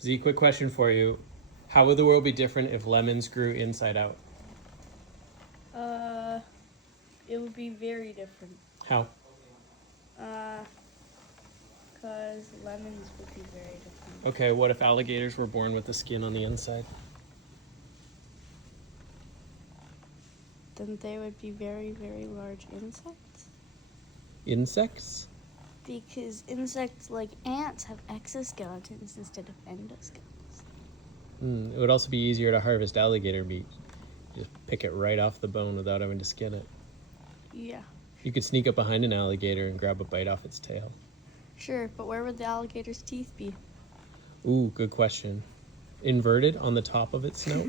Z, quick question for you. How would the world be different if lemons grew inside out? It would be very different. How? Because lemons would be very different. Okay, what if alligators were born with the skin on the inside? Then they would be very, very large insects. Insects? Because insects like ants have exoskeletons instead of endoskeletons. It would also be easier to harvest alligator meat. Just pick it right off the bone without having to skin it. Yeah. You could sneak up behind an alligator and grab a bite off its tail. Sure, but where would the alligator's teeth be? Ooh, good question. Inverted on the top of its snout?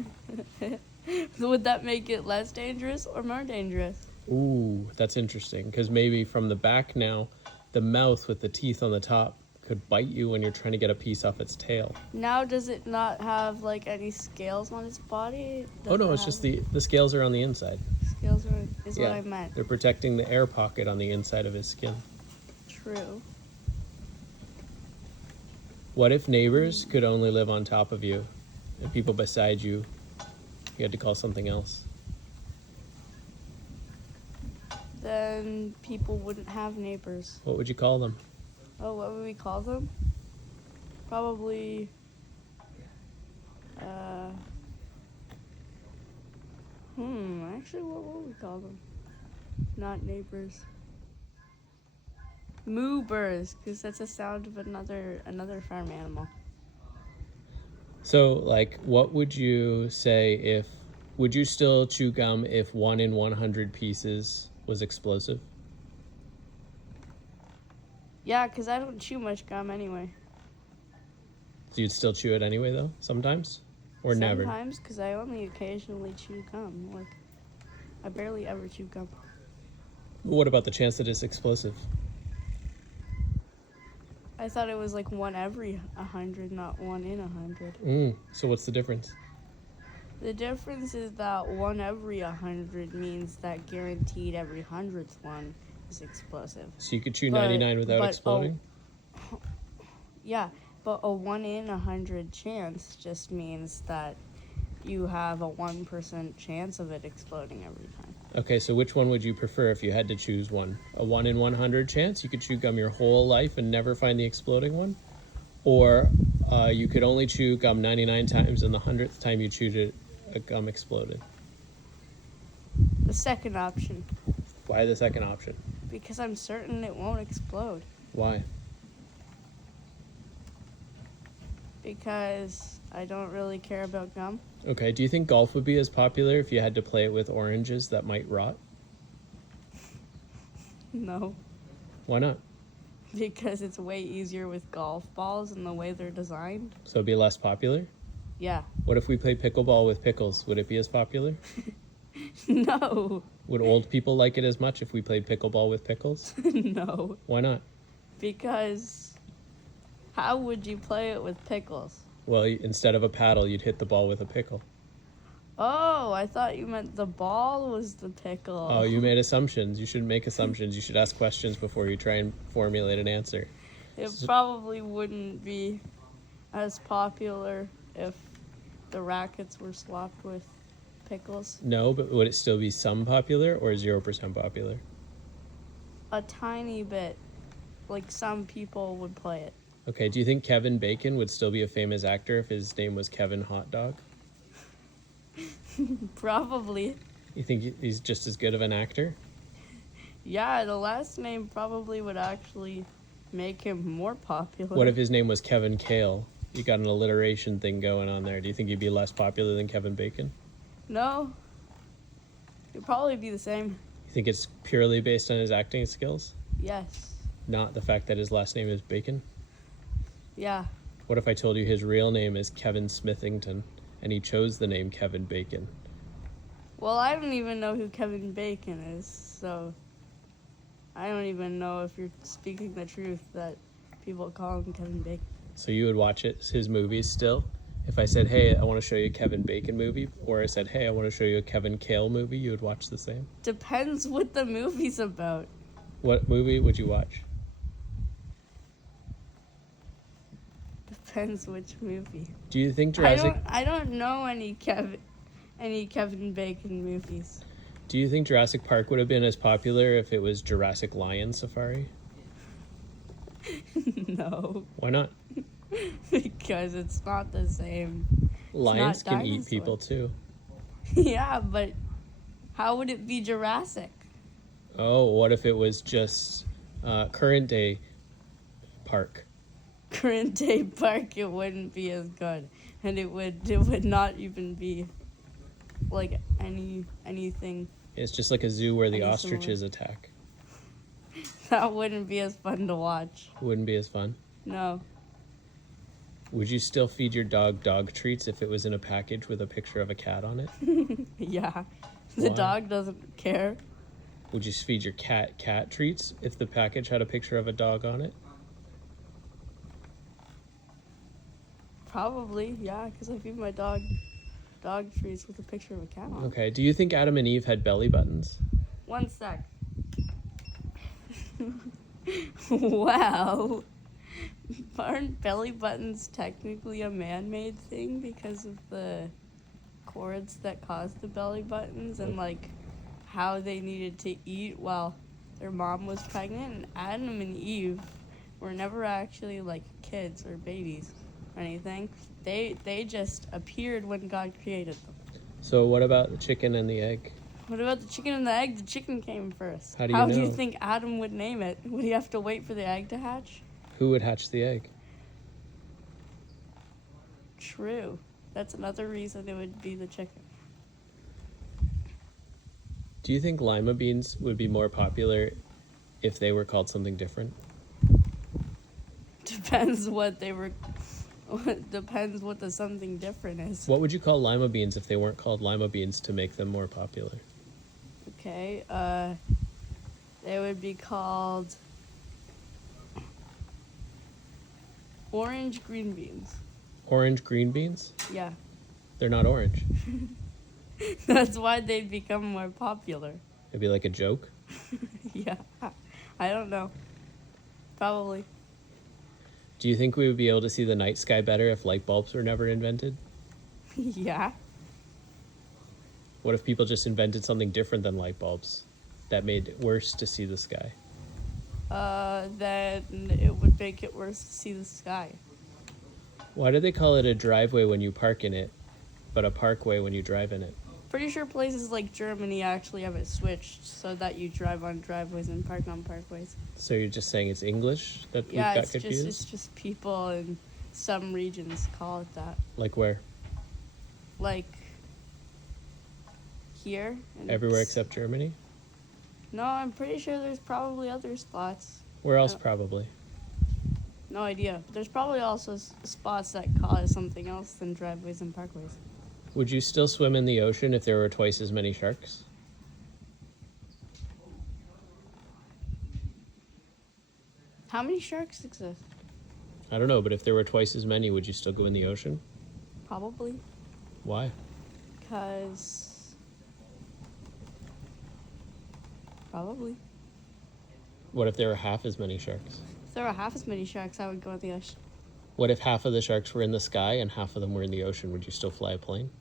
Would that make it less dangerous or more dangerous? Ooh, that's interesting. Because maybe from the back now, the mouth with the teeth on the top could bite you when you're trying to get a piece off its tail. Now, does it not have like any scales on its body? Oh no, it's just the scales are on the inside. Scales is what I meant. They're protecting the air pocket on the inside of his skin. True. What if neighbors could only live on top of you and people beside you had to call something else? Then people wouldn't have neighbors. What would you call them? Oh, what would we call them? Probably, actually, what would we call them? Not neighbors. Moobers, because that's the sound of another farm animal. So, like, what would you say if, would you still chew gum if 1 in 100 pieces was explosive? Yeah, because I don't chew much gum anyway. So you'd still chew it anyway, though, sometimes? Or never? Sometimes, because I only occasionally chew gum. Like, I barely ever chew gum. What about the chance that it's explosive? I thought it was like 1 every 100, not 1 in 100. So what's the difference? The difference is that 1 every 100 means that guaranteed every 100th one is explosive. So you could chew 99 without exploding? Yeah, but a 1 in 100 chance just means that you have a 1% chance of it exploding every time. Okay, so which one would you prefer if you had to choose one? A 1 in 100 chance you could chew gum your whole life and never find the exploding one? Or you could only chew gum 99 times and the 100th time you chewed it, a gum exploded? The second option. Why the second option? Because I'm certain it won't explode. Why? Because I don't really care about gum. Okay, do you think golf would be as popular if you had to play it with oranges that might rot? No. Why not? Because it's way easier with golf balls and the way they're designed. So it'd be less popular? Yeah. What if we played pickleball with pickles? Would it be as popular? No. Would old people like it as much if we played pickleball with pickles? No. Why not? Because how would you play it with pickles? Well, instead of a paddle, you'd hit the ball with a pickle. Oh, I thought you meant the ball was the pickle. Oh, you made assumptions. You shouldn't make assumptions. You should ask questions before you try and formulate an answer. It probably wouldn't be as popular if the rackets were swapped with pickles. No, but would it still be some popular or 0% popular? A tiny bit. Like some people would play it. Okay, do you think Kevin Bacon would still be a famous actor if his name was Kevin Hot Dog? Probably. You think he's just as good of an actor? Yeah, the last name probably would actually make him more popular. What if his name was Kevin Kale? You got an alliteration thing going on there. Do you think he'd be less popular than Kevin Bacon? No. It'd probably be the same. You think it's purely based on his acting skills? Yes. Not the fact that his last name is Bacon? Yeah. What if I told you his real name is Kevin Smithington and he chose the name Kevin Bacon? Well, I don't even know who Kevin Bacon is, so I don't even know if you're speaking the truth that people call him Kevin Bacon. So you would watch his movies still? If I said, hey, I want to show you a Kevin Bacon movie, or I said, hey, I want to show you a Kevin Kale movie, you would watch the same? Depends what the movie's about. What movie would you watch? Depends which movie. Do you think Jurassic I don't know any Kevin Bacon movies. Do you think Jurassic Park would have been as popular if it was Jurassic Lion Safari? No, Why not? because it's not the same. Lions not can eat dinosaur. people too. Yeah, but how would it be Jurassic? Oh, what if it was just current day park? Current day park, it wouldn't be as good, and it would not even be like anything. It's just like a zoo where the Any ostriches attack. That wouldn't be as fun to watch. Wouldn't be as fun. No. Would you still feed your dog treats if it was in a package with a picture of a cat on it? Yeah. The Why? dog doesn't care. Would you feed your cat treats if the package had a picture of a dog on it? Probably, yeah, because I feed my dog treats with a picture of a cat on. Okay. Do you think Adam and Eve had belly buttons? 1 sec. Well, aren't belly buttons technically a man-made thing because of the cords that cause the belly buttons and like how they needed to eat while their mom was pregnant? And Adam and Eve were never actually like kids or babies or anything. They just appeared when God created them. So what about the chicken and the egg? What about the chicken and the egg? The chicken came first. How do you How do you know? think Adam would name it? Would he have to wait for the egg to hatch? Who would hatch the egg? True. That's another reason it would be the chicken. Do you think lima beans would be more popular if they were called something different? Depends what they were. Depends what the something different is. What would you call lima beans if they weren't called lima beans to make them more popular? Okay. They would be called orange green beans. Orange green beans? Yeah. They're not orange. That's why they'd become more popular. It'd be like a joke. Yeah. I don't know. Probably. Do you think we would be able to see the night sky better if light bulbs were never invented? Yeah. What if people just invented something different than light bulbs that made it worse to see the sky? Then it would make it worse to see the sky. Why do they call it a driveway when you park in it, but a parkway when you drive in it? Pretty sure places like Germany actually have it switched so that you drive on driveways and park on parkways. So you're just saying it's English that we Yeah, got confused? it's just people in some regions call it that. Like where? Like here. And Everywhere it's- except Germany? No, I'm pretty sure there's probably other spots. Where else Yeah. probably? No idea. But there's probably also spots that call it something else than driveways and parkways. Would you still swim in the ocean if there were twice as many sharks? How many sharks exist? I don't know, but if there were twice as many, would you still go in the ocean? Probably. Why? Because. Probably. What if there were half as many sharks? If there were half as many sharks, I would go in the ocean. What if half of the sharks were in the sky and half of them were in the ocean? Would you still fly a plane?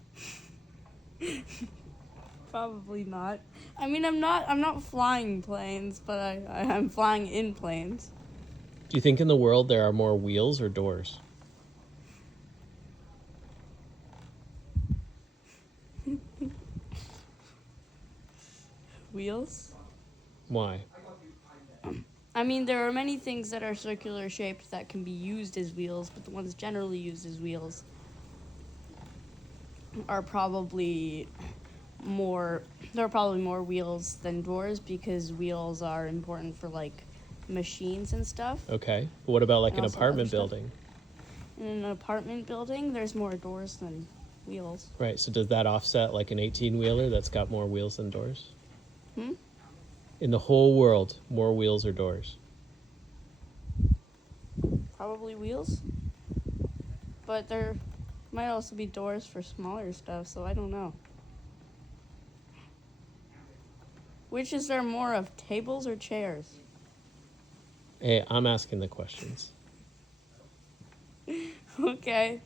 Probably not. I mean, I'm not flying planes, but I'm flying in planes. Do you think in the world there are more wheels or doors? Wheels? Why? I mean, there are many things that are circular shaped that can be used as wheels, but the ones generally used as wheels are probably more. There are probably more wheels than doors because wheels are important for like machines and stuff. Okay. But what about like And an also apartment other stuff. building? In an apartment building, there's more doors than wheels. Right. So does that offset like an 18-wheeler that's got more wheels than doors? Hmm? In the whole world, more wheels or doors? Probably wheels. But there might also be doors for smaller stuff, so I don't know. Which is there more of, tables or chairs? Hey, I'm asking the questions. Okay.